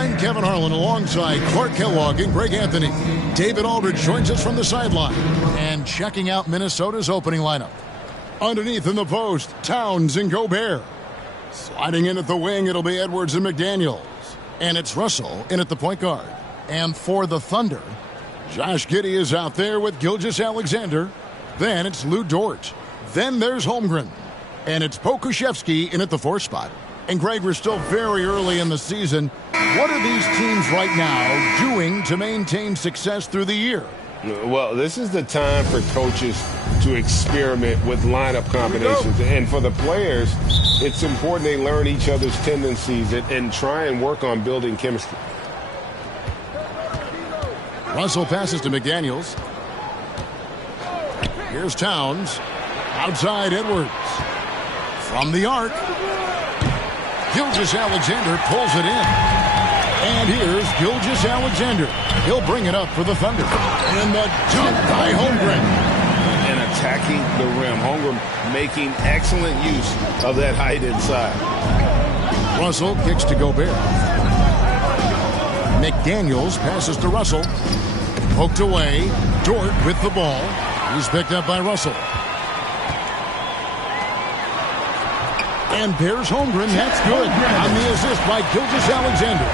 I'm Kevin Harlan alongside Clark Kellogg and Greg Anthony. David Aldridge joins us from the sideline and checking out Minnesota's opening lineup. Underneath in the post, Towns and Gobert. Sliding in at the wing, it'll be Edwards and McDaniels. And it's Russell in at the point guard. And for the Thunder, Josh Giddey is out there with Gilgeous-Alexander. Then it's Lou Dort. Then there's Holmgren. And it's Pokusevski in at the 4th spot. And Greg, we're still very early in the season. What are these teams right now doing to maintain success through the year? Well, this is the time for coaches to experiment with lineup combinations. And for the players, it's important they learn each other's tendencies and try and work on building chemistry. Russell passes to McDaniels. Here's Towns. Outside Edwards. From the arc. Gilgeous-Alexander pulls it in. And here's Gilgeous-Alexander. He'll bring it up for the Thunder. And the dunk by Holmgren. And attacking the rim. Holmgren making excellent use of that height inside. Russell kicks to Gobert. McDaniels passes to Russell. Poked away. Dort with the ball. He's picked up by Russell. And there's Holmgren. That's good. On the assist by Gilgeous-Alexander.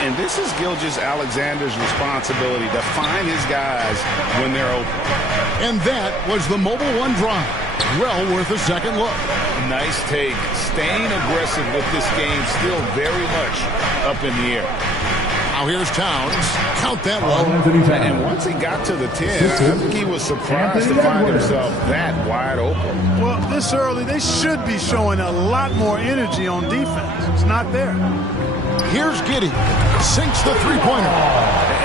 And this is Gilgeous-Alexander's responsibility to find his guys when they're open. And that was the Mobile One drive. Well worth a second look. Nice take. Staying aggressive with this game, still very much up in the air. Now here's Towns. Count that one. And once he got to the 10, I think he was surprised to find himself that wide open. Well, this early, they should be showing a lot more energy on defense. It's not there. Here's Giddey. Sinks the three-pointer.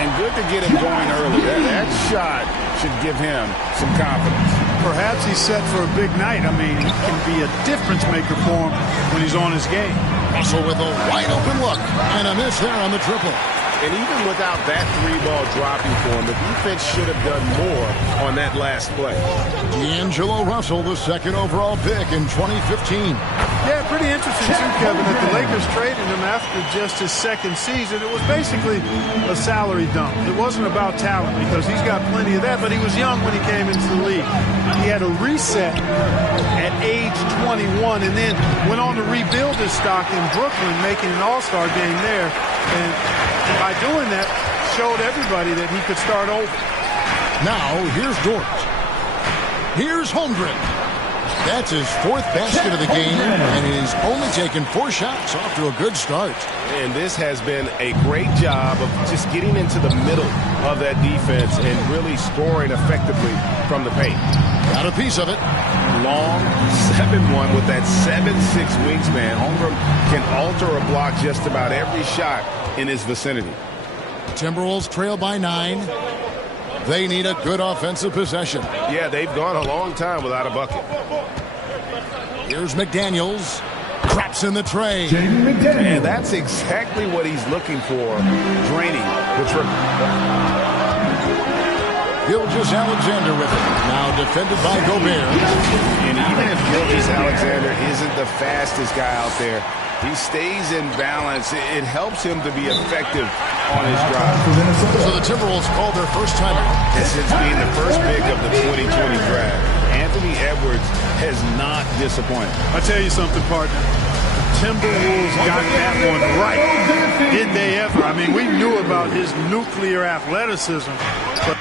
And good to get him going early. That shot should give him some confidence. Perhaps he's set for a big night. I mean, he can be a difference maker for him when he's on his game. Russell with a wide-open look. And a miss there on the triple. And even without that 3-ball dropping for him, the defense should have done more on that last play. D'Angelo Russell, the second overall pick in 2015. Yeah, pretty interesting too, Kevin, that the Lakers traded him after just his second season. It was basically a salary dump. It wasn't about talent because he's got plenty of that, but he was young when he came into the league. He had a reset at age 21 and then went on to rebuild his stock in Brooklyn, making an all-star game there. And by doing that, showed everybody that he could start over. Now, here's Dort. Here's Holmgren. That's his 4th basket of the game, and he's only taken 4 shots off to a good start. And this has been a great job of just getting into the middle of that defense and really scoring effectively from the paint. Got a piece of it. Long 7-1 with that 7'6" wingspan. Holmgren can alter a block just about every shot in his vicinity. Timberwolves trail by 9. They need a good offensive possession. Yeah, they've gone a long time without a bucket. Here's McDaniels. Drops in the tray. And that's exactly what he's looking for, draining the triple. Gilgeous-Alexander with it. Now defended by Gobert. And even if Gilgeous-Alexander isn't the fastest guy out there, he stays in balance. It helps him to be effective on his drive. So the Timberwolves called their first timeout. Since being the first pick of the 2020 draft, Anthony Edwards has not disappointed. I tell you something, partner. Timberwolves got that one right. Did they ever? I mean, we knew about his nuclear athleticism, but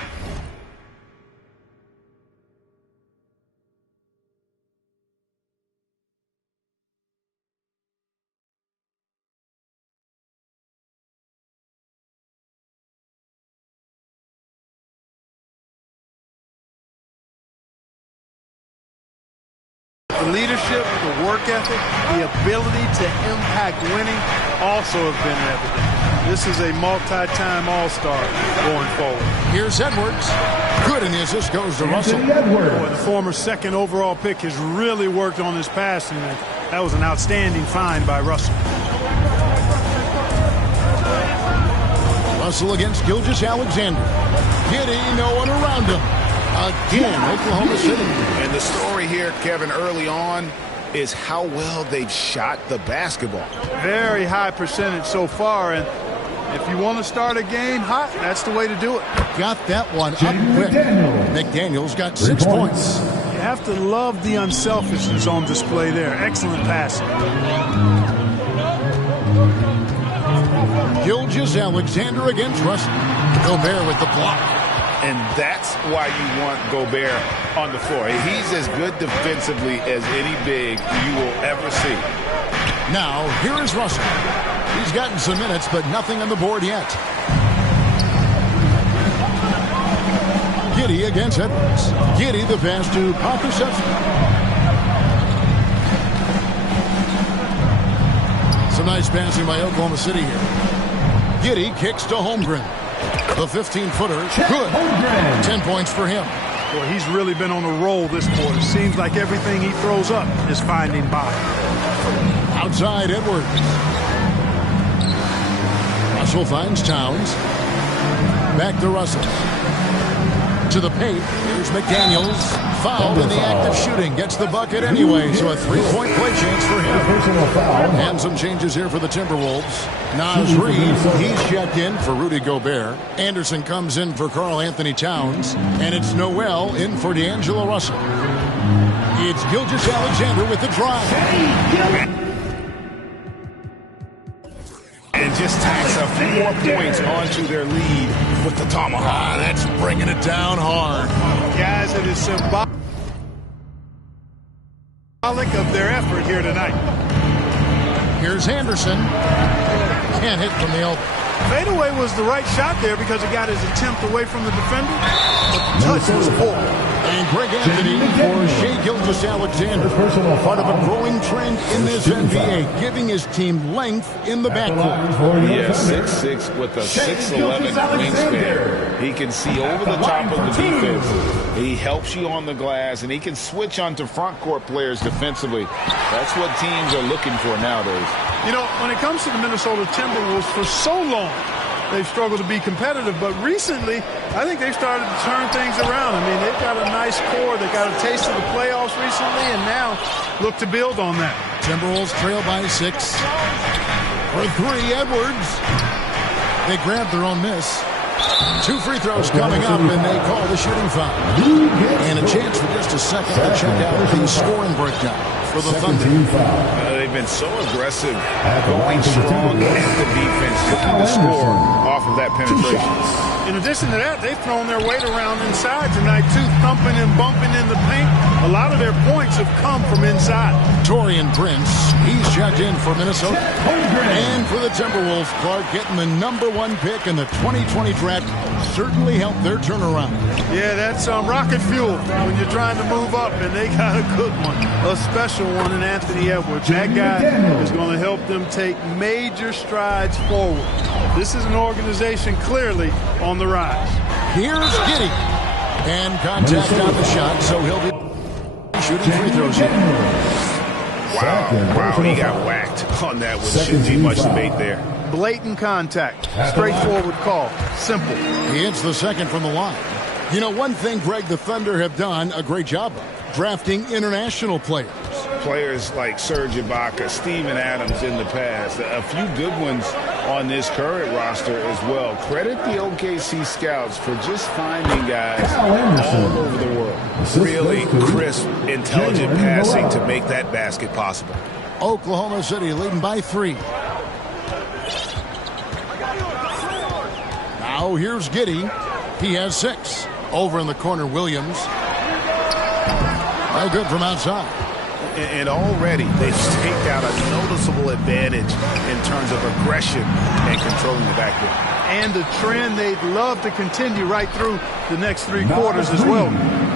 the leadership, the work ethic, the ability to impact winning also have been evident. This is a multi-time All-Star going forward. Here's Edwards. Good, and the assist goes to Russell. Boy, the former second overall pick has really worked on his passing. And that was an outstanding find by Russell. Russell against Gilgeous-Alexander. Giddey, no one around him. Again, Oklahoma City. And the story here, Kevin, early on is how well they've shot the basketball. Very high percentage so far, and If you want to start a game hot, that's the way to do it. Got that one up quick. McDaniels got 6 points. You have to love the unselfishness on display there. Excellent passing. Gilgeous-Alexander against Russell. Gobert with the block. And that's why you want Gobert on the floor. He's as good defensively as any big you will ever see. Now, here is Russell. He's gotten some minutes, but nothing on the board yet. Giddey against Edwards. Giddey the pass to Pokusevski. Some nice passing by Oklahoma City here. Giddey kicks to Holmgren. The 15-footer, good. 10 points for him. Boy, he's really been on a roll this quarter. Seems like everything he throws up is finding bottom. Outside Edwards. Russell finds Towns. Back to Russell. To the paint. Here's McDaniels. Fouled in the act of shooting. Gets the bucket anyway, so a 3-point play chance for him. And some changes here for the Timberwolves. Naz Reid, he's checked in for Rudy Gobert. Anderson comes in for Karl Anthony Towns. And it's Noel in for D'Angelo Russell. It's Gilgeous-Alexander with the drive. And just tacks a few more points onto their lead with the tomahawk. That's bringing it down hard. Guys, it is symbolic of their effort here tonight. Here's Anderson. Can't hit from the elbow. Fadeaway was the right shot there because it got his attempt away from the defender, but the touch was poor. And Greg Anthony for Shai Gilgeous-Alexander. Part of a growing trend in this NBA, giving his team length in the backcourt. Yeah, 6'6" with a 6'11" wingspan. He can see over the top of the defense. He helps you on the glass, and he can switch onto front court players defensively. That's what teams are looking for nowadays. You know, when it comes to the Minnesota Timberwolves, for so long, they've struggled to be competitive. But recently, I think they've started to turn things around. I mean, they've got a nice core. They got a taste of the playoffs recently, and now look to build on that. Timberwolves trail by 6. For 3, Edwards. They grab their own miss. 2 free throws coming up, and they call the shooting foul. And a chance for just a second to check out the scoring breakdown for the Thunder. They've been so aggressive, going strong at the defense, looking to score off of that penetration. In addition to that, they've thrown their weight around inside tonight, too, thumping and bumping in the paint. A lot of their points have come from inside. Taurean Prince, he's checked in for Minnesota. And for the Timberwolves, Clark getting the #1 pick in the 2020 draft certainly helped their turnaround. Yeah, that's rocket fuel when you're trying to move up, and they got a good one, a special one in Anthony Edwards. That guy is going to help them take major strides forward. This is an organization clearly on the rise. Here's Giddey. And contact on the shot, so he'll be shooting free throws here. Wow, he got whacked on that one. Shouldn't be much debate there. Blatant contact. Straightforward call. Simple. He hits the second from the line. You know, one thing Greg the Thunder have done a great job of, drafting international players. Players like Serge Ibaka, Steven Adams in the past, a few good ones on this current roster as well. Credit the OKC scouts for just finding guys all over the world. Really crisp, intelligent passing to make that basket possible. Oklahoma City leading by 3. Now here's Giddey. He has 6. Over in the corner, Williams. Good from outside. And already they've staked out a noticeable advantage in terms of aggression and controlling the backcourt. And a trend they'd love to continue right through the next 3 quarters as well.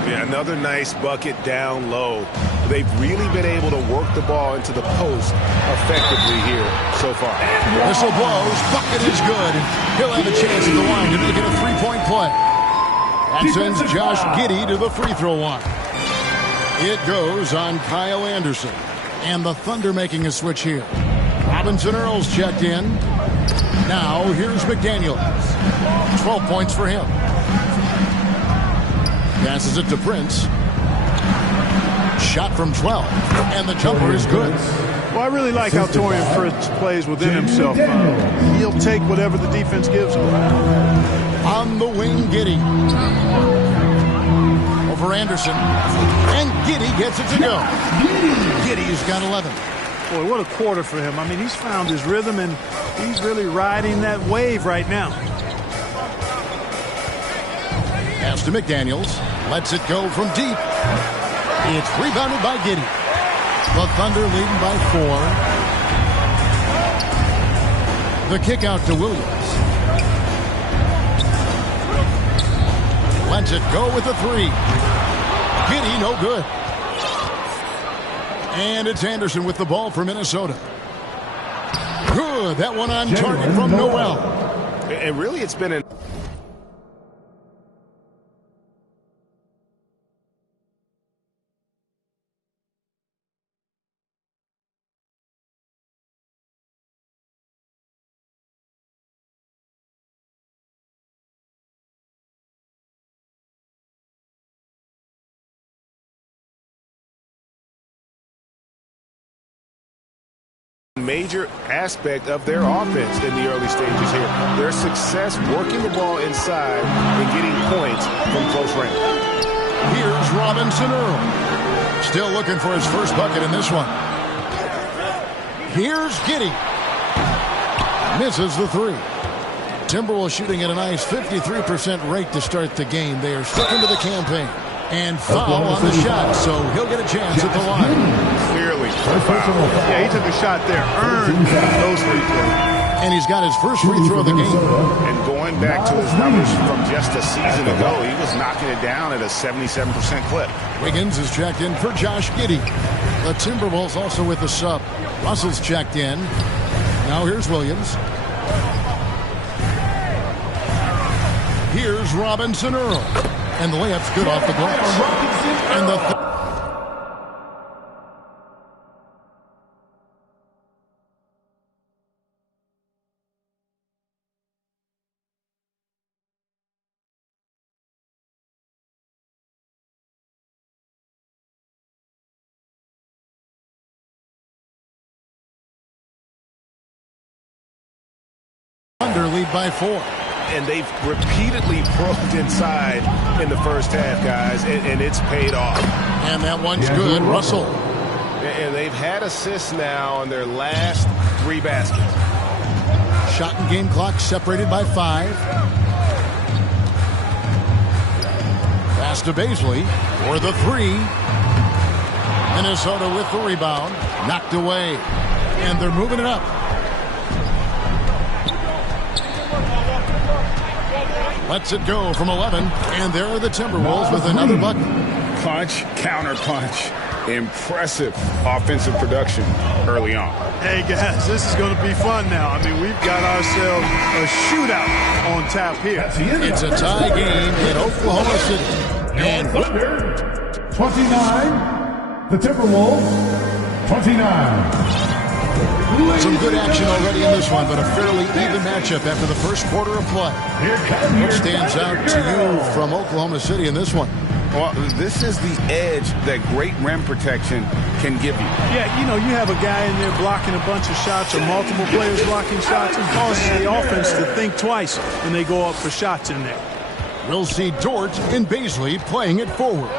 Yeah, another nice bucket down low. They've really been able to work the ball into the post effectively here so far. Whistle blows. Bucket is good. He'll have a chance at the line to make it a 3-point play. That sends Josh Giddey to the free throw line. It goes on Kyle Anderson. And the Thunder making a switch here. Robinson Earls checked in. Now here's McDaniels. 12 points for him. Passes it to Prince. Shot from 12. And the jumper is good. Well, I really like how Torian Prince plays within himself. He'll take whatever the defense gives him. On the wing, Giddey. Over Anderson. And Giddey gets it to go. Giddey's got 11. Boy, what a quarter for him. I mean, he's found his rhythm, and he's really riding that wave right now. Pass to McDaniels. Lets it go from deep. It's rebounded by Giddey. The Thunder leading by 4. The kick out to Williams. Lets it go with a 3. Giddey, no good. And it's Anderson with the ball for Minnesota. Good. That one on target from Noel. And really, it's been an major aspect of their offense in the early stages here. Their success working the ball inside and getting points from close range. Here's Robinson Earl. Still looking for his first bucket in this one. Here's Giddey. Misses the 3. Timberwolves shooting at a nice 53% rate to start the game. They are sticking to the campaign. And foul on the shot, so he'll get a chance at the line. Clearly. Yeah, he took a shot there. Earned those free throws. And he's got his first free throw of the game. And going back to his numbers from just a season ago, he was knocking it down at a 77% clip. Wiggins is checked in for Josh Giddey. The Timberwolves also with the sub. Russell's checked in. Now here's Williams. Here's Robinson Earl. And the layup's good off the glass. And the Thunder lead by 4. And they've repeatedly probed inside in the first half, guys, and it's paid off. And that one's good. Russell. And they've had assists now on their last 3 baskets. Shot and game clock separated by 5. Pass to Bazley for the 3. Minnesota with the rebound. Knocked away. And they're moving it up. Lets it go from 11, and there are the Timberwolves with another bucket. Punch, counter punch. Impressive offensive production early on. Hey, guys, this is going to be fun now. I mean, we've got ourselves a shootout on tap here. It's a tie game in Oklahoma City. And 29, the Timberwolves, 29. Some good action already in this one, but a fairly even matchup after the first quarter of play. What stands out to you from Oklahoma City in this one? Well, this is the edge that great rim protection can give you. Yeah, you know, you have a guy in there blocking a bunch of shots or multiple players blocking shots. It causes the offense to think twice when they go up for shots in there. We'll see Dort and Bazley playing it forward.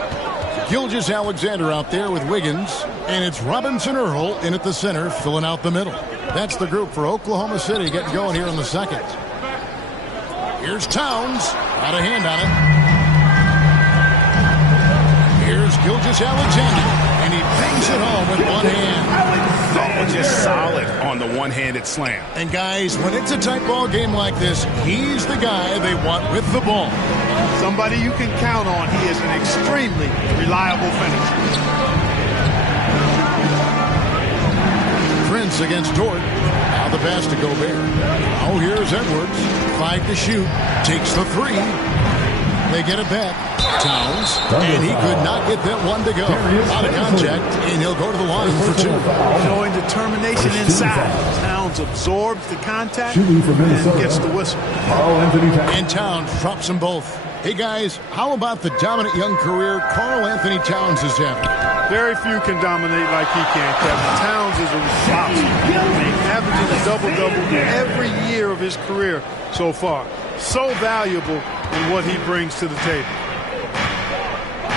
Gilgeous-Alexander out there with Wiggins, and it's Robinson Earl in at the center, filling out the middle. That's the group for Oklahoma City getting going here in the second. Here's Towns, got a hand on it. Here's Gilgeous-Alexander, and he bangs it home with one hand. Oh, just solid on the one-handed slam. And guys, when it's a tight ball game like this, he's the guy they want with the ball. Somebody you can count on. He is an extremely reliable finisher. Prince against Dort. Now the pass to Gobert. Now here's Edwards. 5 to shoot. Takes the 3. They get it back. Towns. And he could not get that one to go. Out of contact. And he'll go to the line for 2. Showing determination inside. Towns absorbs the contact and gets the whistle. And Towns drops them both. Hey guys, how about the dominant young career Karl Anthony Towns is having? Very few can dominate like he can, Kevin. Towns is a monster. Averaging a double-double every year of his career so far. So valuable in what he brings to the table.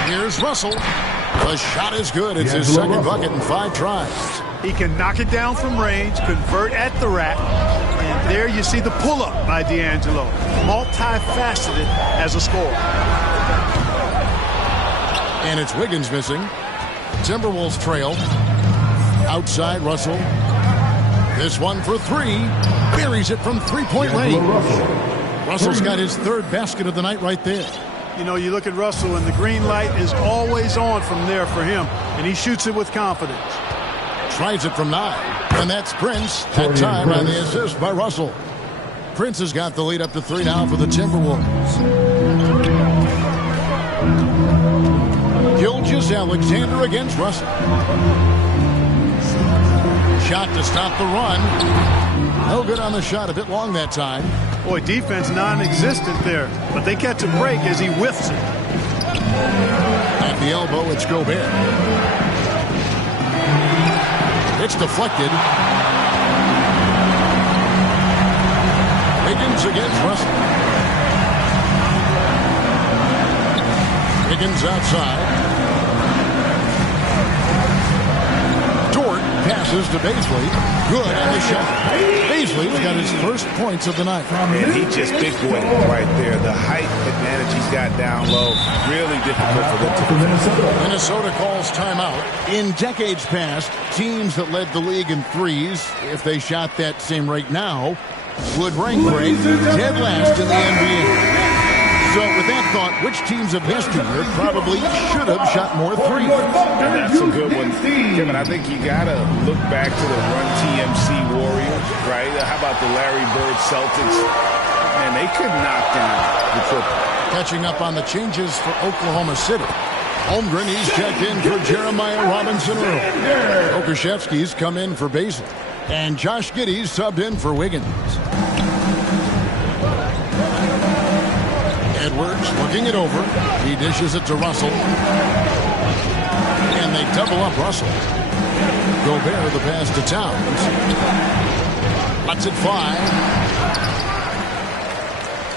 Here's Russell. The shot is good. It's his second bucket in 5 tries. He can knock it down from range, convert at the rack, and there you see the pull-up by D'Angelo. Multifaceted as a scorer. And it's Wiggins missing. Timberwolves trail. Outside Russell. This one for 3. Buries it from 3-point range. Russell's got his 3rd basket of the night right there. You know, you look at Russell, and the green light is always on from there for him, and he shoots it with confidence. Tries it from 9. And that's Prince. That time on the assist by Russell. Prince has got the lead up to 3 now for the Timberwolves. Gilgeous-Alexander against Russell. Shot to stop the run. No good on the shot. A bit long that time. Boy, defense non-existent there. But they catch a break as he whiffs it. At the elbow, it's Gobert. It's deflected. Wiggins against Russell. Wiggins outside. Dort passes to Bazley. Good on the shot. Bazley's got his first points of the night. And he just big boy right there. The height advantage he's got down low. Really difficult for them to defend. Minnesota calls timeout. In decades past, teams that led the league in threes, if they shot that same rate now, would rank dead last in the NBA. So with that thought, which teams of yesteryear probably should have shot more threes? That's a good one. Kevin, I think you got to look back to the Run TMC Warriors, right? How about the Larry Bird Celtics? And they could knock down the Clippers. Catching up on the changes for Oklahoma City. Holmgren, he's checked in for Jeremiah Robinson Earl. Okashevsky's come in for Bazley. And Josh Giddey's subbed in for Wiggins. Edwards looking it over. He dishes it to Russell. And they double up Russell. Gobert the pass to Towns. Lets it fly.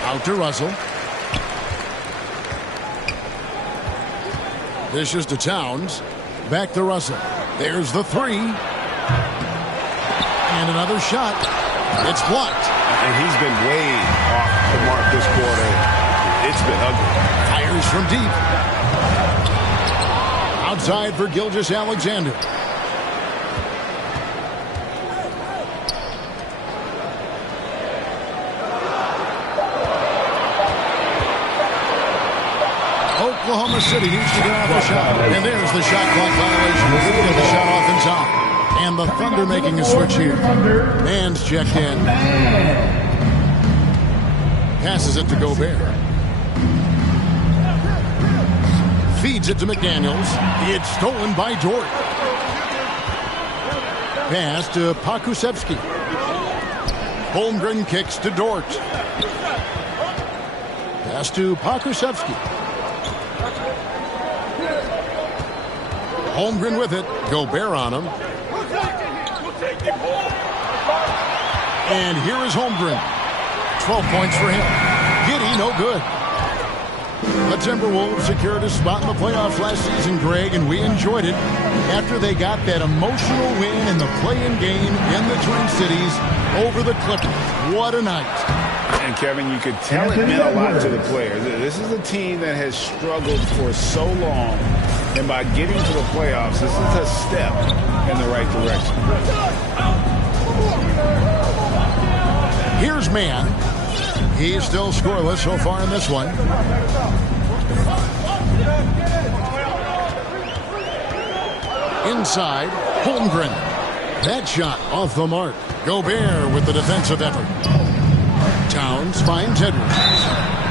Out to Russell. Dishes to Towns. Back to Russell. There's the 3. And another shot. It's blocked. And he's been way off the mark this quarter. It's been ugly. Fires from deep. Outside for Gilgeous-Alexander. Oklahoma City needs to get off the shot. And there's the shot clock violation. Get the shot off in time. And the Thunder making a switch here. Man's checked in. Passes it to Gobert. Feeds it to McDaniels. It's stolen by Dort. Pass to Pokusevski. Holmgren kicks to Dort. Pass to Pokusevski. Holmgren with it. Gobert on him. And here is Holmgren. 12 points for him. Giddey, no good. The Timberwolves secured a spot in the playoffs last season, Greg, and we enjoyed it after they got that emotional win in the play-in game in the Twin Cities over the Clippers. What a night. And, Kevin, you could tell it meant a lot to the players. This is a team that has struggled for so long, and by getting to the playoffs, this is a step in the right direction. Here's Mann. He's still scoreless so far in this one. Inside, Holmgren. That shot off the mark. Gobert with the defensive effort. Towns finds Edwards.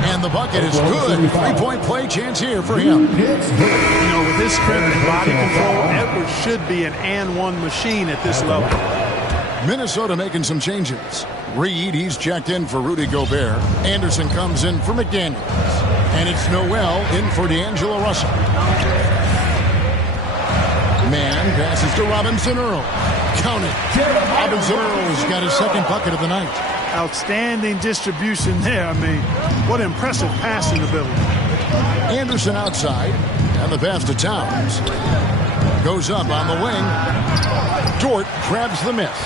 And the bucket is good. Three-point play chance here for him. You know, with his strength and body control, Edwards should be an and-one machine at this level. Minnesota making some changes. Reed, he's checked in for Rudy Gobert. Anderson comes in for McDaniels. And it's Noel in for D'Angelo Russell. Man passes to Robinson Earl. Count it. Robinson Earl's got his second bucket of the night. Outstanding distribution there. I mean, what impressive passing ability. Anderson outside, and the pass to Towns. Goes up on the wing. Dort grabs the miss.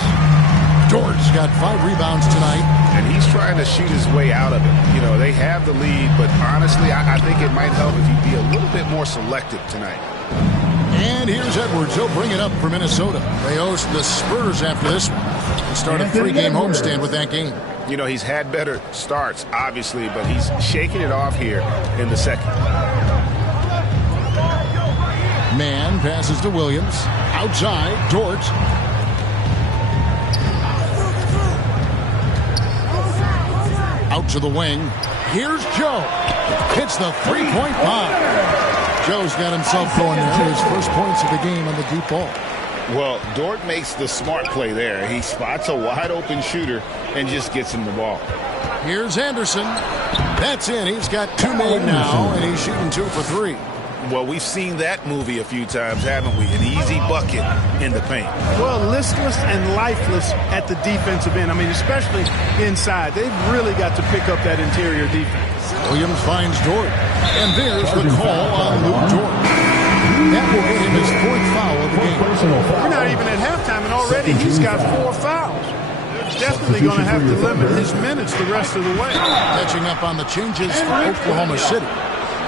Dort's got 5 rebounds tonight. And he's trying to shoot his way out of it. You know, they have the lead, but honestly, I think it might help if he'd be a little bit more selective tonight. And here's Edwards. He'll bring it up for Minnesota. They host the Spurs after this one. They start a 3-game homestand with that game. You know, he's had better starts, obviously, but he's shaking it off here in the second. Man passes to Williams. Outside, Dort. Out to the wing. Here's Joe. Hits the three-point bomb. Joe's got himself going there. His first points of the game on the deep ball. Well, Dort makes the smart play there. He spots a wide-open shooter and just gets him the ball. Here's Anderson. That's in. He's got 2 made now, and he's shooting 2 for 3. Well, we've seen that movie a few times, haven't we? An easy bucket in the paint. Well, listless and lifeless at the defensive end. I mean, especially inside. They've really got to pick up that interior defense. Williams finds Dort. And there's the call on Luke Dort. That will get him his 4th foul of the game. We're not even at halftime, and already he's got 4 fouls. They're definitely going to have to limit his minutes the rest of the way. Catching up on the changes for Oklahoma City.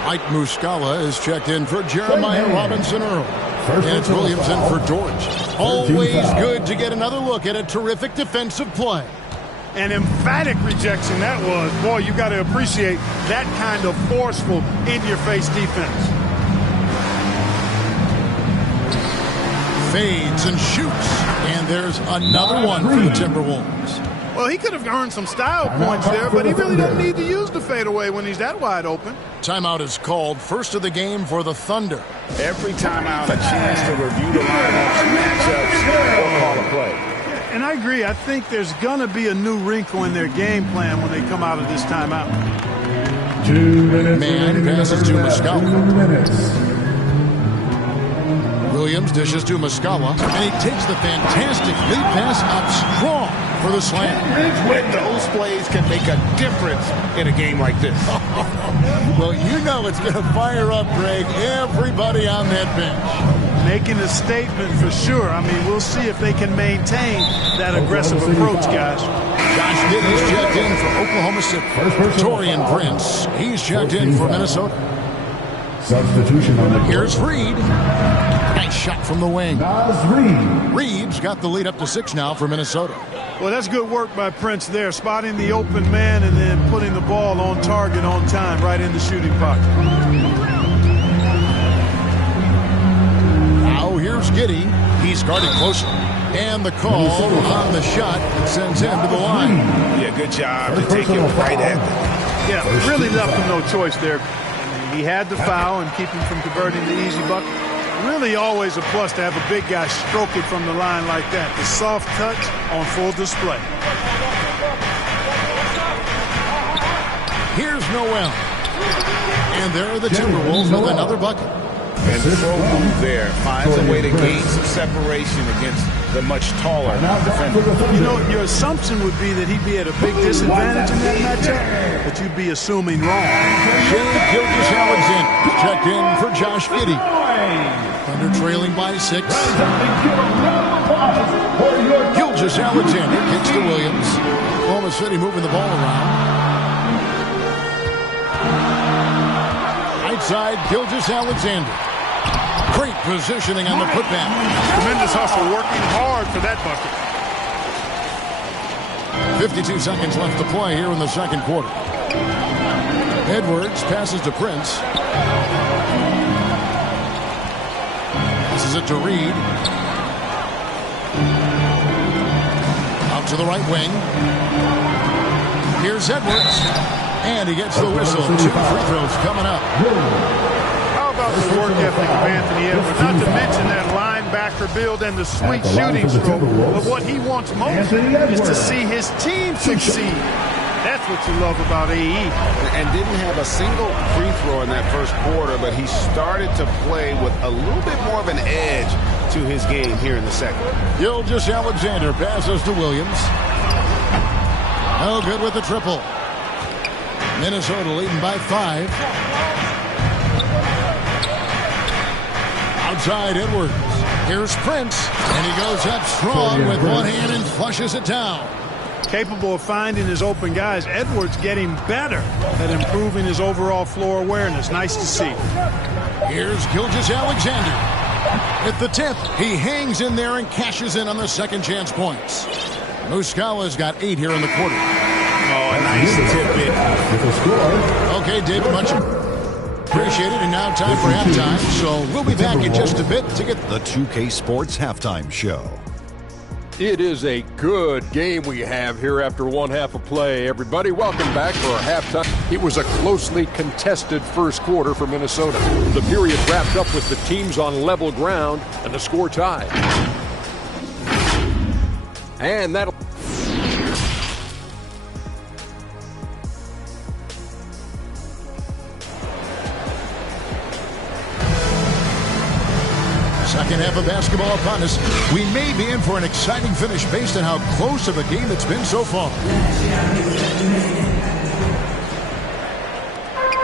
Mike Muscala is checked in for Jeremiah Robinson Earl. And it's Williams in for Dort. Always good to get another look at a terrific defensive play. An emphatic rejection that was. Boy, you got to appreciate that kind of forceful, in-your-face defense. Fades and shoots. And there's another one for the Timberwolves. Well, he could have earned some style points there, but he really doesn't need to use the fadeaway when he's that wide open. Timeout is called. First of the game for the Thunder. Every timeout, a chance to review the lineups, matchups, or call a play. And I agree. I think there's going to be a new wrinkle in their game plan when they come out of this timeout. 2 minutes. Man passes to Muscala. 2 minutes. Williams dishes to Muscala, and he takes the fantastic lead pass up strong for the slam. Those plays can make a difference in a game like this. Well, you know it's going to fire up, Greg, everybody on that bench. Making a statement for sure. I mean, we'll see if they can maintain that aggressive approach, guys. Josh Giddey's checked in for Oklahoma City. Torian Prince, he's checked in for Minnesota. Substitution on the court. Here's Reed. Nice shot from the wing. Naz Reid. Reed's got the lead up to 6 now for Minnesota. Well, that's good work by Prince there, spotting the open man and then putting the ball on target on time right in the shooting pocket. Now here's Giddey. He's guarded closely. And the call on the shot sends him to the line. Yeah, good job to take him right at them. Yeah, really left him no choice there. He had the foul and keep him from converting the easy bucket. Really always a plus to have a big guy stroke it from the line like that. The soft touch on full display. Here's Noel. And there are the Timberwolves with another bucket. And the throw move there finds a way to gain some separation against the much taller defender. You know, your assumption would be that he'd be at a big disadvantage in that matchup, but you'd be assuming wrong. Shai Gilgeous-Alexander checked in for Josh Giddey. Thunder trailing by 6. Gilgeous-Alexander kicks to Williams. Oklahoma City moving the ball around. Right side, Gilgeous-Alexander. Great positioning on the putback. Tremendous hustle, working hard for that bucket. 52 seconds left to play here in the second quarter. Edwards passes to Prince. This is it to Reed. Out to the right wing. Here's Edwards. And he gets the whistle. 2 free throws coming up. How about the work ethic of Anthony Edwards? Not to mention that linebacker build and the sweet shooting stroke. But what he wants most is to see his team succeed. That's what you love about AE. And didn't have a single free throw in that first quarter, but he started to play with a little bit more of an edge to his game here in the second. Gilgeous-Alexander passes to Williams. No good with the triple. Minnesota leading by 5. Outside Edwards. Here's Prince. And he goes up strong with one hand and flushes it down. Capable of finding his open guys. Edwards getting better at improving his overall floor awareness. Nice to see. Here's Gilgeous-Alexander. At the tip, he hangs in there and cashes in on the second chance points. Muscala's got 8 here in the quarter. Oh, a nice tidbit. Okay, David, much appreciated. And now time for halftime. So we'll be back in just a bit to get the 2K Sports Halftime Show. It is a good game we have here after one half of play. Everybody, welcome back for our halftime. It was a closely contested first quarter for Minnesota. The period wrapped up with the teams on level ground and the score tied. And that'll... Second half of basketball upon us. We may be in for an exciting finish based on how close of a game it's been so far.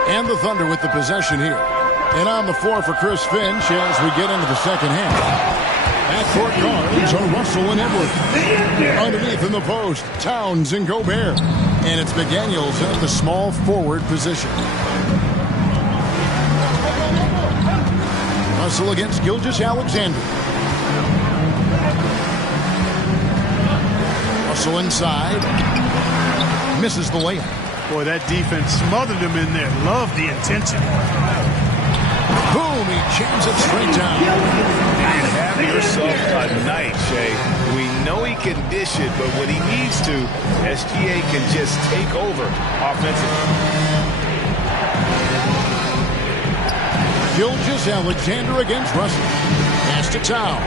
And the Thunder with the possession here. And on the floor for Chris Finch as we get into the second half. Backcourt guards are Russell and Edwards. Underneath in the post, Towns and Gobert. And it's McDaniels at the small forward position. Russell against Gilgeous-Alexander. Russell inside. Misses the layup. Boy, that defense smothered him in there. Love the intensity. Boom, he jams it straight down. And have yourself a night, Shea. We know he can dish it, but when he needs to, SGA can just take over offensively. Gilgeous-Alexander against Russell. Pass to Towns.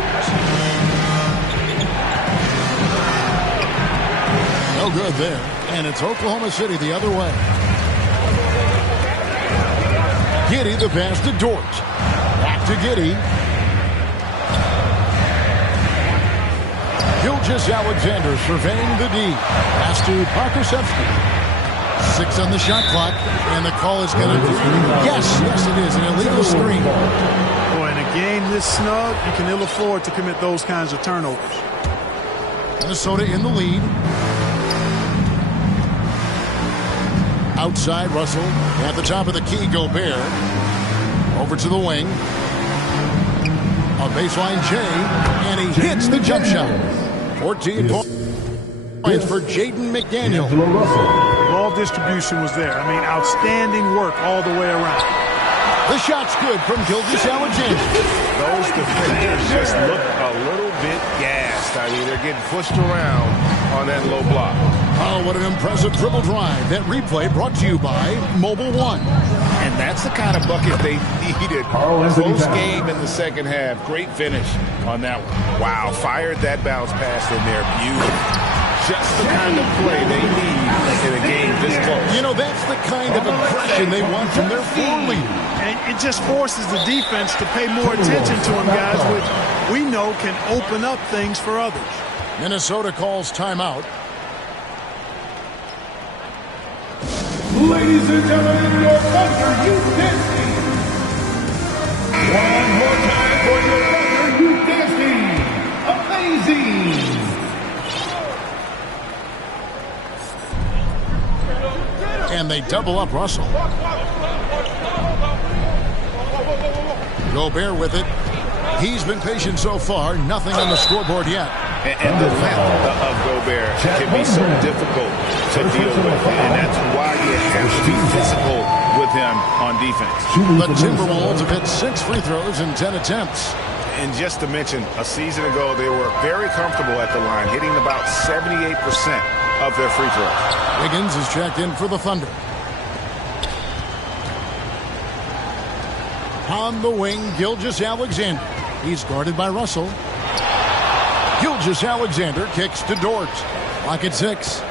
No good there. And it's Oklahoma City the other way. Giddey the pass to Dort. Back to Giddey. Gilgeous-Alexander surveying the D. Pass to Pokusevski. 6 on the shot clock, and the call is going to be, yes, it is, an illegal screen. Boy, in a game this snug, you can ill afford to commit those kinds of turnovers. Minnesota in the lead. Outside, Russell at the top of the key, Gobert. Over to the wing. On baseline, Jay, and he hits the jump shot. 14 points for Jaden McDaniel. Ball distribution was there. I mean, outstanding work all the way around. The shot's good from Gilgeous-Alexander. Those defenders just look a little bit gassed. I mean, they're getting pushed around on that low block. Oh, what an impressive dribble drive. That replay brought to you by Mobile One. And that's the kind of bucket they needed. Close game in the second half. Great finish on that one. Wow, fired that bounce pass in there. Beautiful. Just the kind of play they need in a game this close. You know, that's the kind of impression they want from their floor leader. And it just forces the defense to pay more attention to him, guys, which we know can open up things for others. Minnesota calls timeout. Ladies and gentlemen, your Thunder Youth Dance Team. One more time for your Thunder Youth Dance Team. Amazing. And they double up Russell. Gobert with it. He's been patient so far. Nothing on the scoreboard yet. And the length of Gobert can be so difficult to deal with. And that's why you have to be physical with him on defense. The Timberwolves have hit 6 free throws in 10 attempts. And just to mention, a season ago, they were very comfortable at the line, hitting about 78% of their free throws. Wiggins is checked in for the Thunder. On the wing, Gilgeous-Alexander. He's guarded by Russell. Gilgeous-Alexander kicks to Dort. Clock at 6.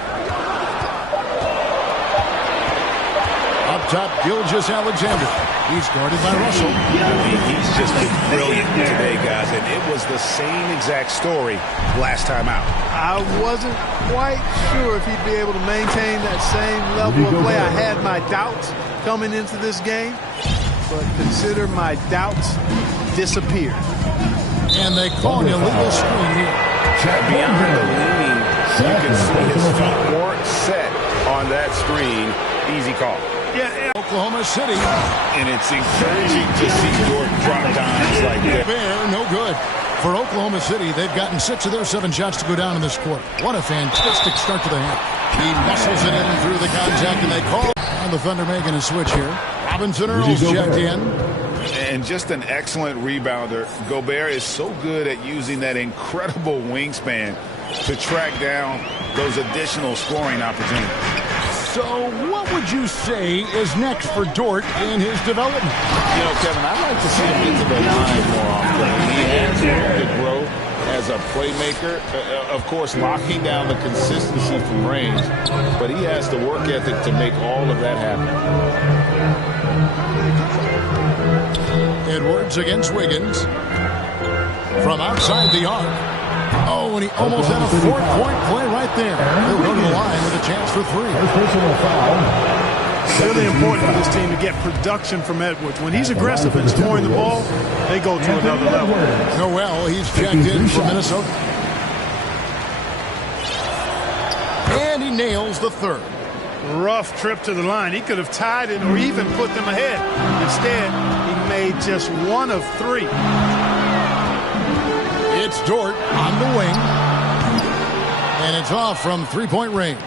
Up top, Gilgeous-Alexander. He's guarded by Russell. I mean, he's just been brilliant today, guys, and it was the same exact story last time out. I wasn't quite sure if he'd be able to maintain that same level of play. I had my doubts coming into this game, but consider my doubts disappeared. And they call an illegal screen here. Beyond the leaning, you can see his feet weren't set on that screen. Easy call. Yeah. Oklahoma City. And it's encouraging to see Dort drop dimes like that. Bear, no good. For Oklahoma City, they've gotten 6 of their 7 shots to go down in this quarter. What a fantastic start to the half. He muscles it in through the contact, and they call. And the Thunder making a switch here. Robinson Earls checked in. And just an excellent rebounder. Gobert is so good at using that incredible wingspan to track down those additional scoring opportunities. So what would you say is next for Dort in his development? You know, Kevin, I'd like to see him get to the line more often. He has room to grow as a playmaker. Of course, locking down the consistency from range. But he has the work ethic to make all of that happen. Edwards against Wiggins. From outside the arc. Oh, and he almost had a 4-point play right there. He'll go to the line with a chance for 3. It's really important for this team to get production from Edwards. When he's aggressive and scoring the ball, they go to another level. Noel, he's checked in for Minnesota. And he nails the 3rd. Rough trip to the line. He could have tied it or even put them ahead. Instead, he made just 1 of 3. It's Dort on the wing. And it's off from 3-point range.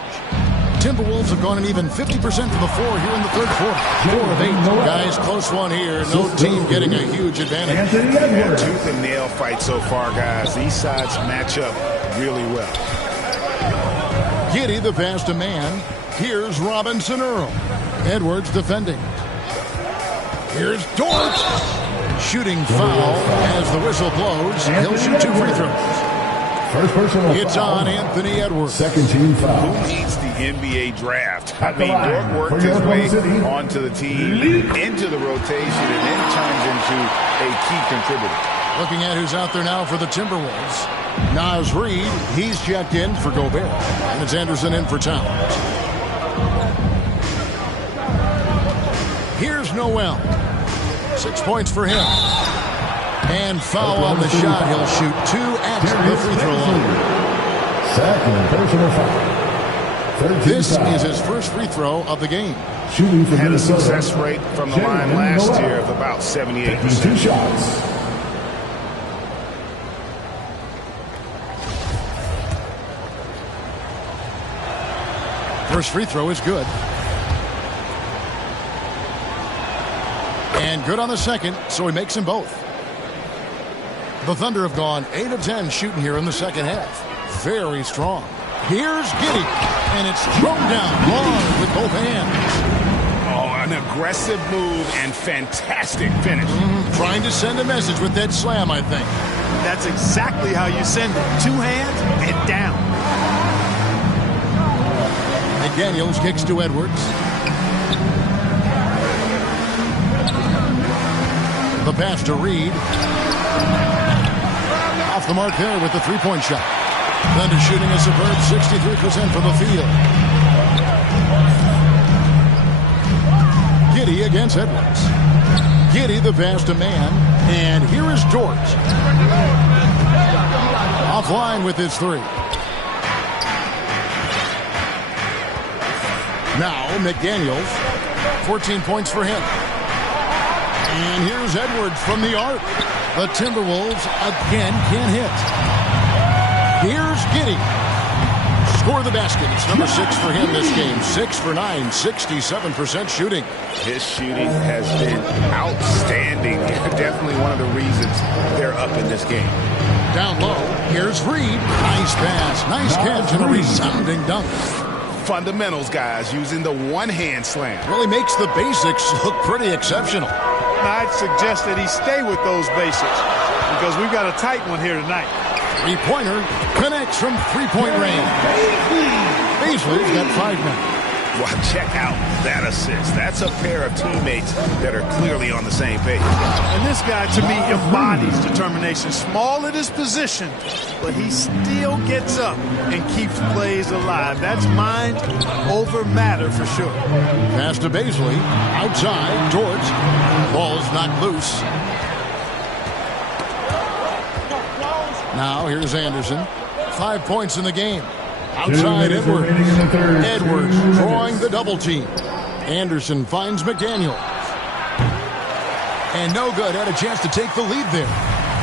Timberwolves have gone an even 50% from the floor here in the 3rd quarter. 4 of 8. Guys, close one here. No team getting a huge advantage. Yeah, tooth and nail fight so far, guys. These sides match up really well. Giddey the pass to man. Here's Robinson Earl. Edwards defending. Here's Dort. Shooting foul as the whistle blows. He'll shoot 2 free throws. It's on Anthony Edwards. Second team foul. Who needs the NBA draft? I mean, Dort worked his way onto the team, into the rotation, and then turns into a key contributor. Looking at who's out there now for the Timberwolves. Naz Reid, he's checked in for Gobert. And it's Anderson in for Towns. Here's Noel. 6 points for him. And foul on the shot. He'll shoot 2 at the free throw line. Second personal foul. This is his first free throw of the game. Shooting for Had a Minnesota. success rate from the line last year of about 78%. 2 shots. First free throw is good. And good on the second, so he makes them both. The Thunder have gone 8 of 10 shooting here in the second half. Very strong. Here's Giddey, and it's thrown down long with both hands. Oh, an aggressive move and fantastic finish. Trying to send a message with that slam, I think. That's exactly how you send it. 2 hands and down. McDaniels kicks to Edwards. The pass to Reid. Off the mark there with the 3-point shot. Thunder shooting a superb 63% from the field. Giddey against Edwards. Giddey the pass to man. And here is Dort. Offline with his 3. Now McDaniels. 14 points for him. And here's Edwards from the arc. The Timberwolves again can't hit. Here's Giddey. Score the basket. It's number 6 for him this game. 6 for 9, 67% shooting. His shooting has been outstanding. Definitely one of the reasons they're up in this game. Down low, here's Reid. Nice pass, nice catch, and a resounding dunk. Fundamentals, guys, using the one-hand slam. Really makes the basics look pretty exceptional. I'd suggest that he stay with those basics because we've got a tight one here tonight. 3-pointer connects from 3-point range. Beasley's got 5 now. Well, check out that assist. That's a pair of teammates that are clearly on the same page. And this guy, to me, embodies determination. Small at his position, but he still gets up and keeps plays alive. That's mind over matter for sure. Pass to Baisley. Outside. George. Ball's knocked loose. Now here's Anderson. 5 points in the game. Outside Edwards. Edwards drawing the double team. Anderson finds McDaniel. And no good. Had a chance to take the lead there.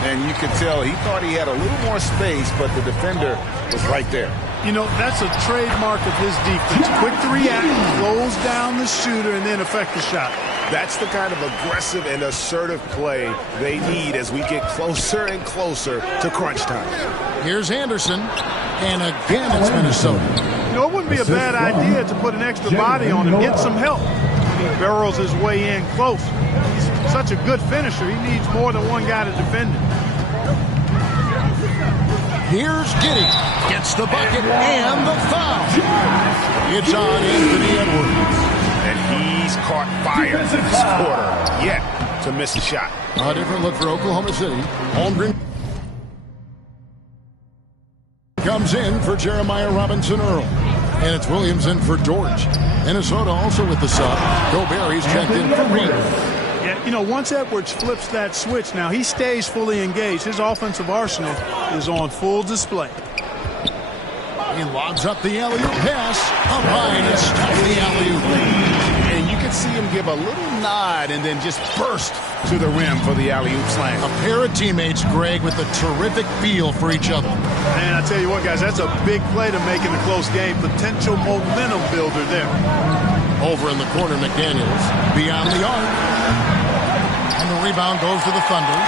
And you could tell he thought he had a little more space, but the defender was right there. You know, that's a trademark of his defense. Quick to react, close down the shooter, and then affect the shot. That's the kind of aggressive and assertive play they need as we get closer and closer to crunch time. Here's Anderson. And again, it's Minnesota. You know, it wouldn't be a bad idea to put an extra body on him, get some help. He barrels his way in close. He's such a good finisher. He needs more than one guy to defend him. Here's Giddey. Gets the bucket and the foul. It's on Anthony Edwards. And he's caught fire this quarter yet to miss a shot. A different look for Oklahoma City. Holmgren comes in for Jeremiah Robinson-Earl. And it's Williams in for George. Minnesota also with the sub. Gobert, he's checked in for Reed. Yeah, you know, once Edwards flips that switch, now he stays fully engaged. His offensive arsenal is on full display. He lobs up the alley-oop pass. Up high and stops the alley-oop. And you can see him give a little nod and then just burst to the rim for the alley-oop slam. A pair of teammates, Greg, with a terrific feel for each other. And I tell you what, guys, that's a big play to make in a close game. Potential momentum builder there. Over in the corner, McDaniels. Beyond the arc. And the rebound goes to the Thunder.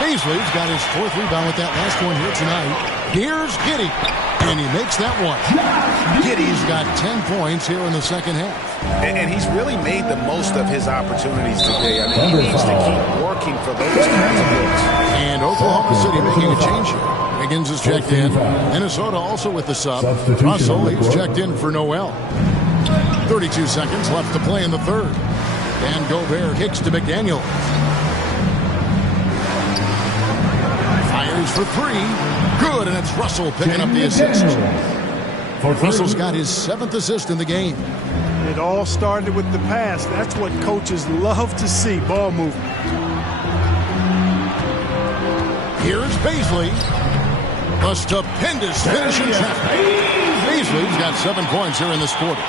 Baisley's got his 4th rebound with that last one here tonight. Here's Giddey. And he makes that one. Giddey's got 10 points here in the second half. And he's really made the most of his opportunities today. I mean, he needs to keep working for those kinds of looks. And Oklahoma City making a change here. Higgins is checked in. Minnesota also with the sub. Russell, he's checked in for Noel. 32 seconds left to play in the third. And Gobert kicks to McDaniel. Fires for 3. Good, and it's Russell picking up the assist. Russell's got his 7th assist in the game. It all started with the pass. That's what coaches love to see, ball movement. Here's Baisley. A stupendous finish in traffic. Baisley's got 7 points here in this quarter.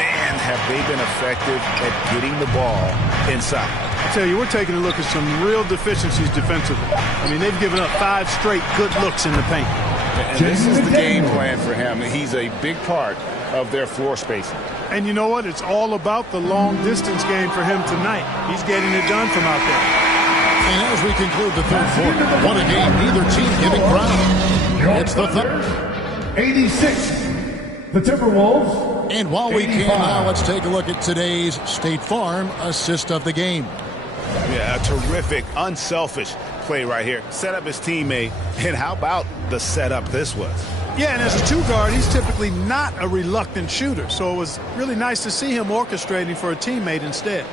Man, have they been effective at getting the ball inside. I tell you, we're taking a look at some real deficiencies defensively. I mean, they've given up 5 straight good looks in the paint. And this is the game plan for him. He's a big part of their floor spacing. And you know what? It's all about the long-distance game for him tonight. He's getting it done from out there. And as we conclude the third quarter, what a game, neither team giving ground. It's the Thunder. 86, the Timberwolves. And while we can now, let's take a look at today's State Farm assist of the game. Yeah, a terrific, unselfish play right here. Set up his teammate, and how about the setup this was? Yeah, and as a 2-guard, he's typically not a reluctant shooter, so it was really nice to see him orchestrating for a teammate instead.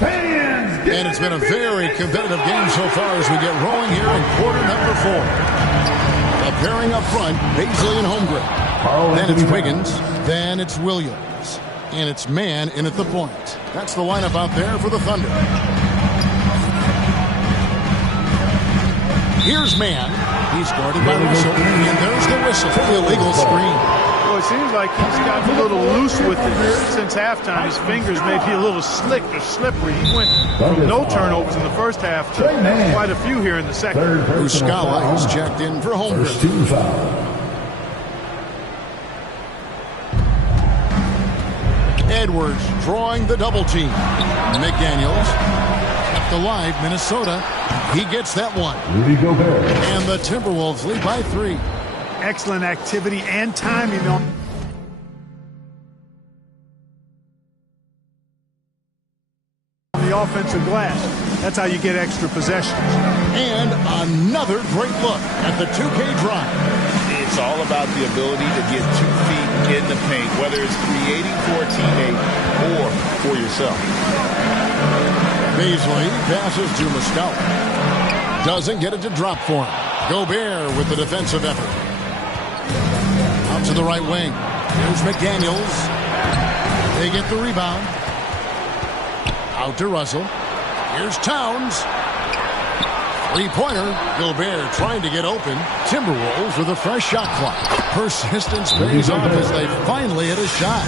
And it's been a very competitive game so far as we get rolling here in quarter number 4. A pairing up front, Baisley and Holmgren. Then it's Wiggins. Then it's Williams. And it's Mann in at the point. That's the lineup out there for the Thunder. Here's Mann. He's guarded by Russell. And there's the whistle. Illegal screen. Well, it seems like he's gotten a little loose with it since halftime. His fingers may be a little slick or slippery. He went from no turnovers in the first half to quite a few here in the second. Muscala, he's checked in for Holmgren. First 2 foul. Edwards drawing the double team. McDaniels kept alive. Minnesota. He gets that one. Rudy Gobert. And the Timberwolves lead by 3. Excellent activity and timing on the offensive glass. That's how you get extra possessions. And another great look at the 2K drive. It's all about the ability to get 2 feet in the paint, whether it's creating for a teammate or for yourself. Beasley passes to Muscala. Doesn't get it to drop for him. Gobert with the defensive effort. Out to the right wing. Here's McDaniels. They get the rebound. Out to Russell. Here's Towns. Three-pointer. Gobert trying to get open. Timberwolves with a fresh shot clock. Persistence pays off as they finally hit a shot.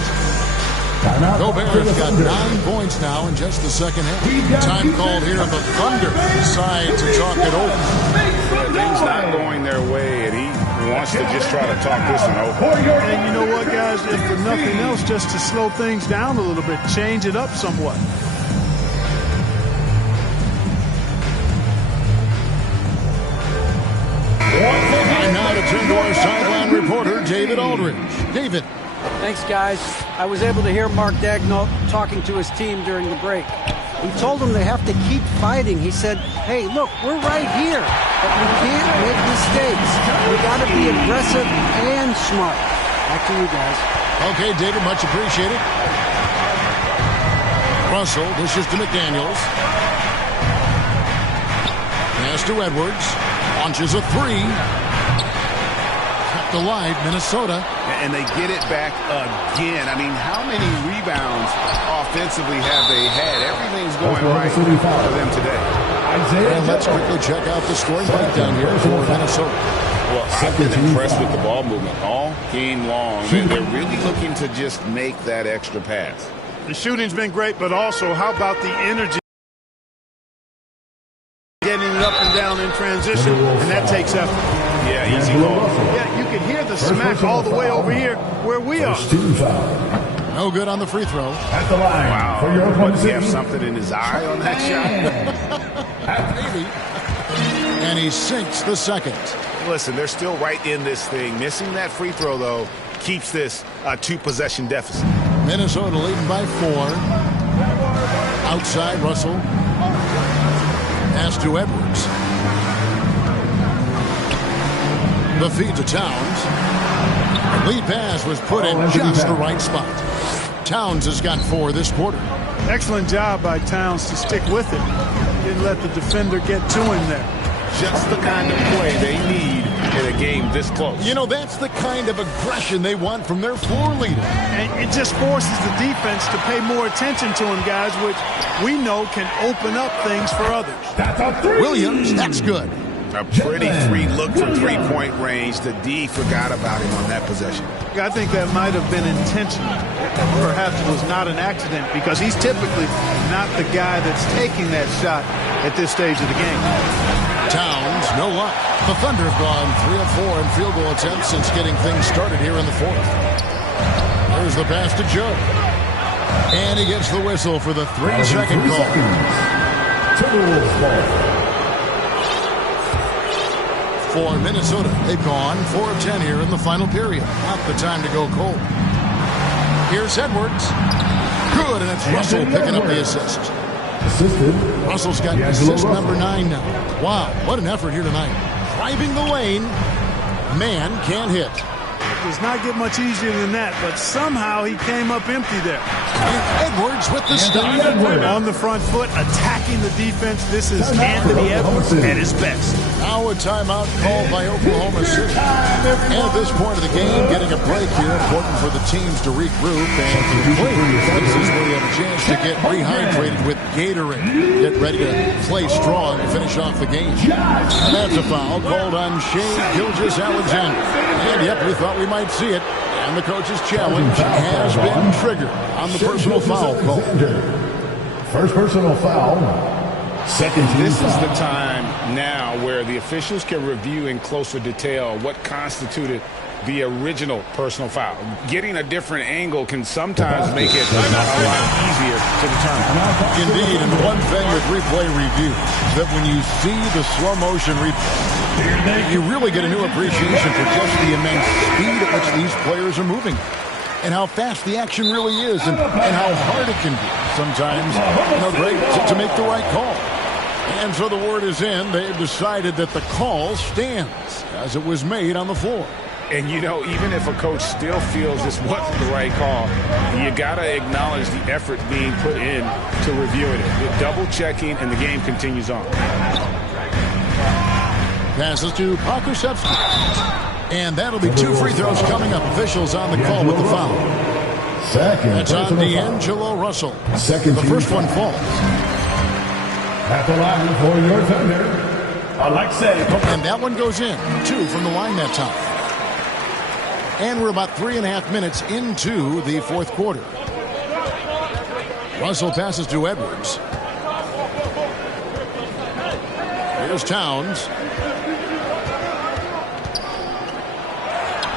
Gobert's got 9 points now in just the second half. Time called here on the Thunder side to talk it over. Things not going their way, and he wants to just try to talk this one over. And you know what, guys? If for nothing else, just to slow things down a little bit, change it up somewhat. And now to turn to our sideline reporter, David Aldridge. David. Thanks, guys. I was able to hear Mark Daigneault talking to his team during the break. He told them they have to keep fighting. He said, hey, look, we're right here, but we can't make mistakes. We got to be aggressive and smart. Back to you guys. Okay, David, much appreciated. Russell dishes to McDaniels. Pass to Edwards. Launches a three. Kept alive, Minnesota. And they get it back again. I mean, how many rebounds offensively have they had? Everything's going right for them today. And let's quickly check out the scoring breakdown here for Minnesota. Well, I've been impressed with the ball movement all game long. They're really looking to just make that extra pass. The shooting's been great, but also how about the energy? Getting it up and down in transition, and that takes effort. Yeah, easy call. Yeah, you can hear the smack all the way over here where we are. No good on the free throw. At the line. Wow. For your opponent, Does he have something in his eye on that shot? Maybe. And he sinks the second. Listen, they're still right in this thing. Missing that free throw, though, keeps this a 2-possession deficit. Minnesota leading by 4. Outside, Russell. Pass to Edwards. The feed to Towns. The lead pass was put in just the right spot. Towns has got 4 this quarter. Excellent job by Towns to stick with it. Didn't let the defender get to him there. Just the kind of play they need in a game this close. You know, that's the kind of aggression they want from their floor leader. And it just forces the defense to pay more attention to him, guys, which we know can open up things for others. That's a 3. Williams, that's good. A pretty free look from three-point range. The D forgot about him on that possession. I think that might have been intentional. Perhaps it was not an accident because he's typically not the guy that's taking that shot at this stage of the game. Towns, no luck. The Thunder have gone 3 of 4 in field goal attempts since getting things started here in the 4th. There's the pass to Joe. And he gets the whistle for the 3-second call. Timberwolves ball. For Minnesota, they've gone 4 of 10 here in the final period. Not the time to go cold. Here's Edwards. Good, and it's Russell picking up the assist. Assisted. Russell's got assist number 9 now. Wow, what an effort here tonight. Driving the lane. Man can't hit. Does not get much easier than that, but somehow he came up empty there. And Edwards with the stop. On the front foot, attacking the defense. This is Anthony Edwards at his best. Now a timeout called by Oklahoma City. And at this point of the game, getting a break here, important for the teams to regroup and complete. This is where you have a chance to get rehydrated with Gatorade. Get ready to play strong and finish off the game. And that's a foul called on Shai Gilgeous-Alexander. And yep, we thought we might see it. And the coach's challenge has been triggered on the personal foul call. First personal foul. Second team This is foul. the time now where the officials can review in closer detail what constituted the original personal foul. Getting a different angle can sometimes make it a lot easier to determine. Indeed, and one thing with replay review is that when you see the slow motion replay, you really get a new appreciation for just the immense speed at which these players are moving and how fast the action really is and how hard it can be sometimes, great to make the right call. And so the word is in. They've decided that the call stands as it was made on the floor. And, you know, even if a coach still feels this wasn't the right call, you got to acknowledge the effort being put in to reviewing it. Double-checking, and the game continues on. Passes to Pokusevski. And that'll be 2 free throws coming up. Officials on the call with the foul. That's on D'Angelo Russell. The first one falls. At the line for your thunder, Alexei. And that one goes in. 2 from the line that time. And we're about 3.5 minutes into the fourth quarter. Russell passes to Edwards. Here's Towns.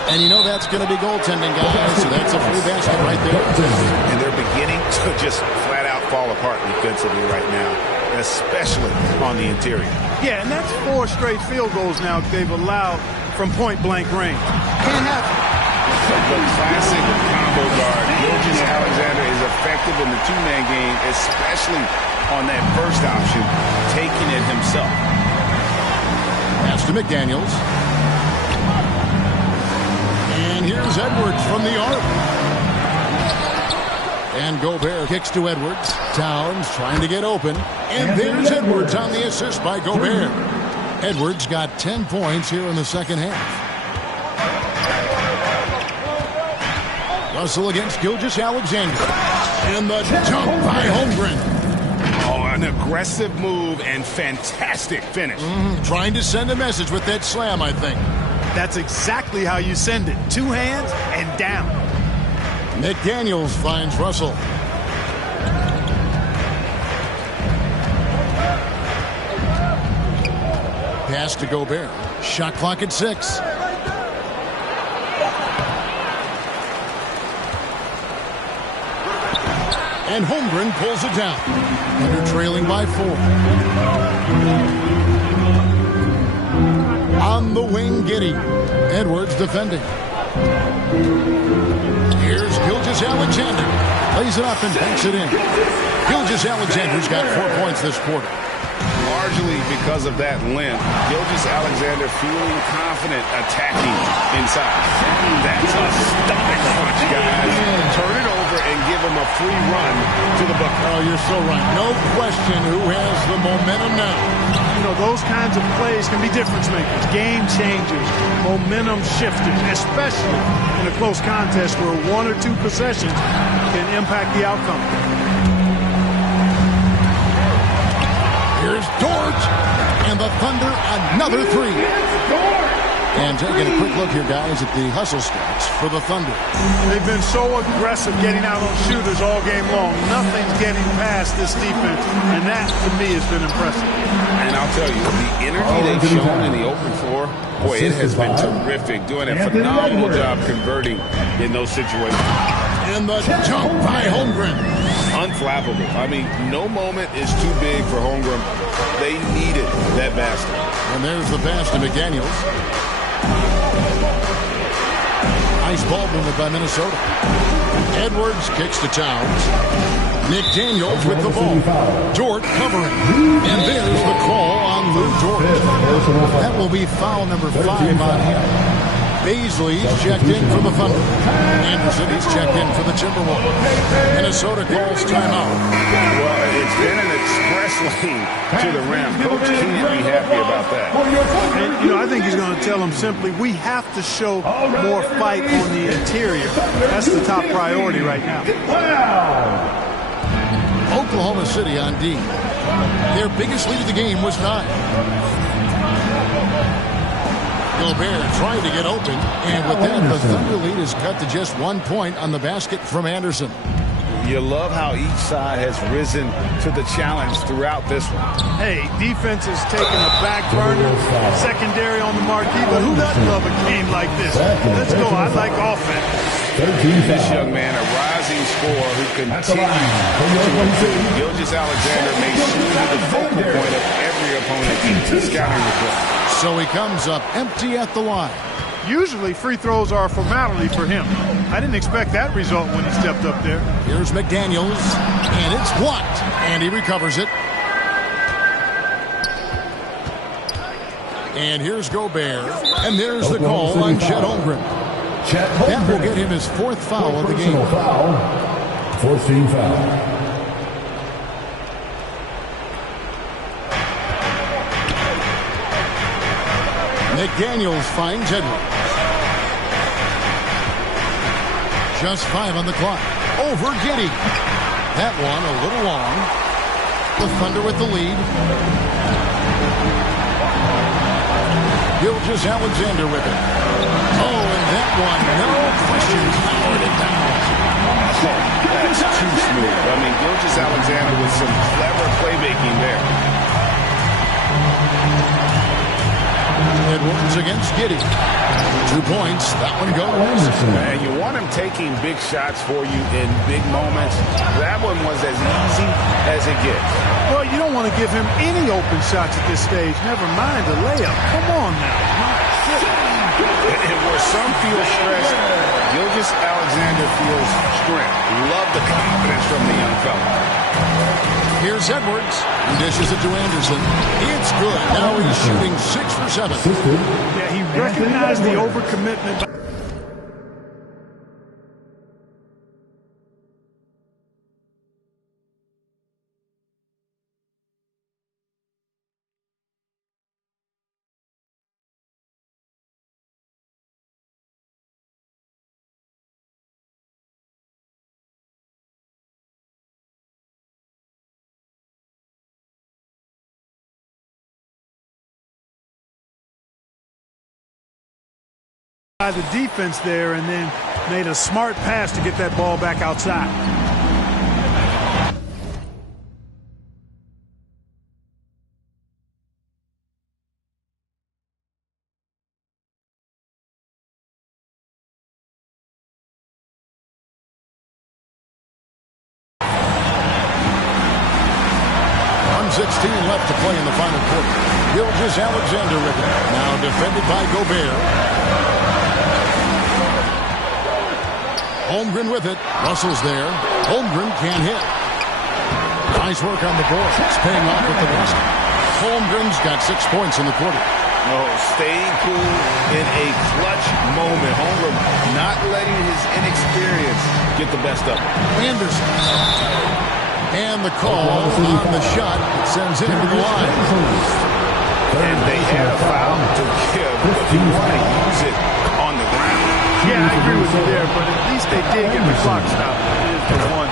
And you know that's going to be goaltending, guys. So that's a free basket right there. And they're beginning to just flat out fall apart defensively right now, especially on the interior. Yeah, and that's 4 straight field goals now they've allowed from point-blank range. Can't have the classic combo guard. Gilgeous Alexander is effective in the two-man game, especially on that first option, taking it himself. Pass to McDaniels. And here's Edwards from the arc. And Gobert kicks to Edwards. Towns trying to get open. And there's Edwards on the assist by Gobert. Edwards got 10 points here in the second half. Russell against Gilgeous Alexander. And the dunk by Holmgren. Oh, an aggressive move and fantastic finish. Trying to send a message with that slam, I think. That's exactly how you send it. 2 hands and down. McDaniels finds Russell. Pass to Gobert. Shot clock at 6. And Holmgren pulls it down. Under trailing by 4. On the wing, Giddey. Edwards defending. Here's Gilgeous Alexander. Lays it up and banks it in. Gilgeous Alexander's got 4 points this quarter. Largely because of that limp, Gilgeous Alexander feeling confident attacking inside. That's a stomach punch, guys. Turn it over and give him a free run to the bucket. Oh, you're so right. No question who has the momentum now. You know, those kinds of plays can be difference makers, game changers, momentum shifters, especially in a close contest where 1 or 2 possessions can impact the outcome. Here's Dort, and the Thunder another 3. And taking a quick look here, guys, at the hustle stats for the Thunder. They've been so aggressive getting out on shooters all game long. Nothing's getting past this defense, and that, to me, has been impressive. And I'll tell you, the energy they've shown in the open floor, boy, it has been terrific. Doing a phenomenal job converting in those situations. And the jump by Holmgren. Unflappable. I mean, no moment is too big for Holmgren. They needed that basket. And there's the pass to McDaniels. Nice ball movement by Minnesota. Edwards kicks to Towns. McDaniels with the ball. Dort covering. And there's the call on Lou Dort. That will be foul number 5 on him. Baisley's checked in for the Thunder. Anderson, he's checked in for the Timberwolves. Minnesota calls timeout. Well, it's been an express lane to the rim. Coach can't be happy about that. And, you know, I think he's going to tell them simply, we have to show more fight on the interior. That's the top priority right now. Oklahoma City on D. Their biggest lead of the game was 9. Gobert trying to get open, and with that, the Thunder lead is cut to just 1 point on the basket from Anderson. You love how each side has risen to the challenge throughout this one. Hey, defense is taking a back burner, secondary on the marquee, but who doesn't love a game like this? Let's go. I like offense. This young man, a rising scorer who continues to improve. Gilgeous Alexander may soon be the focal point of every opponent's scouting report. So he comes up empty at the line. Usually free throws are a formality for him. I didn't expect that result when he stepped up there. Here's McDaniels, and it's blocked, and he recovers it. And here's Gobert. And there's the call on Chet Holmgren. That will get him his 4th foul of the game. Fourth team foul. McDaniels finds Edwards. Just 5 on the clock. Over Giddey. That one a little long. The Thunder with the lead. Gilgeous-Alexander with it. Oh, and that one, no questions, powered it down. That's too smooth. I mean, Gilgeous-Alexander with some clever playmaking there. Edwards against Giddey. 2 points. That one goes. And you want him taking big shots for you in big moments. That one was as easy as it gets. Well, you don't want to give him any open shots at this stage. Never mind a layup. Come on now. And where some feel stressed, Gilgeous-Alexander feels strength. Love the confidence from the young fella. Here's Edwards. He dishes it to Anderson. It's good. Now he's shooting 6 for 7. Yeah, he recognized the overcommitment. By the defense there, and then made a smart pass to get that ball back outside. Left to play in the final quarter. Gilgeous-Alexander with it. Now defended by Gobert. Holmgren with it. Russell's there. Holmgren can't hit. Nice work on the board. It's paying off with the basket. Holmgren's got 6 points in the quarter. Oh, staying cool in a clutch moment. Holmgren not letting his inexperience get the best of him. Anderson. And the call on the shot that sends him to the line. And they had a foul to give, but you want to use it on the ground. Yeah, I agree with you there, but at least they did get the clock stopped. It is the one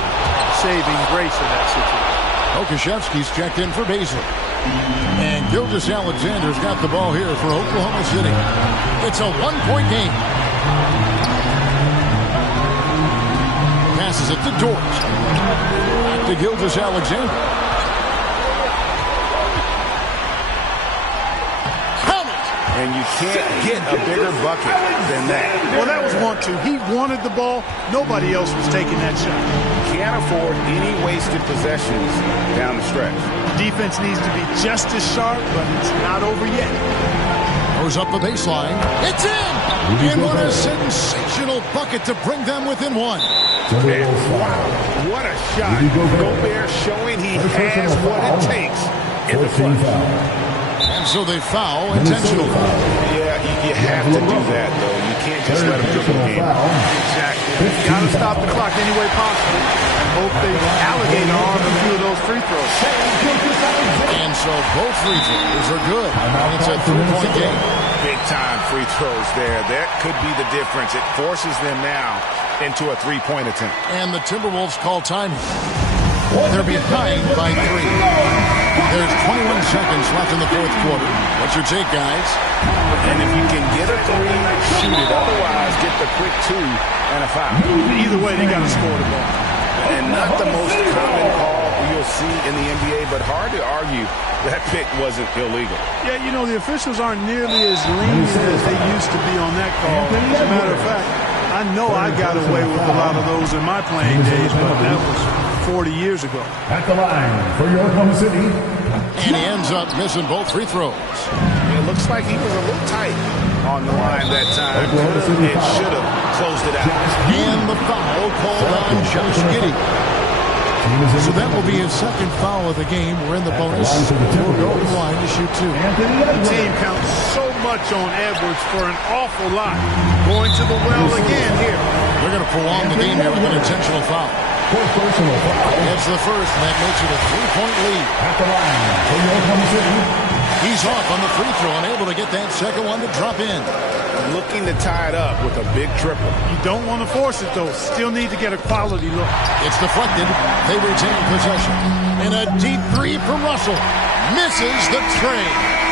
saving grace of that situation. Okashevsky's checked in for Baisley. And Gilgeous-Alexander's got the ball here for Oklahoma City. It's a 1-point game. Passes it to Dort. Back to Gilgeous-Alexander. Count it! And you can't get a bigger bucket than that. Well, that was 1-2. He wanted the ball. Nobody else was taking that shot. Can't afford any wasted possessions down the stretch. Defense needs to be just as sharp, but it's not over yet. Goes up the baseline. It's in! And what a sensational bucket to bring them within 1. Man, wow, what a shot. Gobert showing he has what it takes in the clutch. And so they foul intentionally. Yeah, you have to do that, though. You can't just let them dribble the game. Exactly. You got to stop the clock any way possible. And hope they alligator on a few of those free throws. And so both free throws are good. And it's a 3-point game. Big-time free throws there. That could be the difference. It forces them now into a 3-point attempt. And the Timberwolves call time. They're behind by 3. There's 21 seconds left in the 4th quarter. What's your take, guys? And if you can get a 3, shoot it. Otherwise, get the quick 2 and a foul. Either way, they got to score the ball. And not the most common call you'll see in the NBA, but hard to argue that pick wasn't illegal. Yeah, you know, the officials aren't nearly as lenient as they used to be on that call. As a matter of fact, I know I got away with a lot of those in my playing days, but that was 40 years ago. At the line for Oklahoma City. And he ends up missing both free throws. It looks like he was a little tight on the line that time. It should have closed it out. And the foul called on Josh Giddey. So that will be his second foul of the game. We're in the bonus. We'll go to the line to shoot 2. The team counts so much on Edwards for an awful lot. Going to the well again here. They're going to prolong the game here with an intentional foul. That's the first, and that makes it a 3-point lead. At the line for Oklahoma City. He's off on the free throw, unable to get that second one to drop in. Looking to tie it up with a big triple. You don't want to force it, though. Still need to get a quality look. It's deflected. They retain possession. And a deep three from Russell. Misses the tray.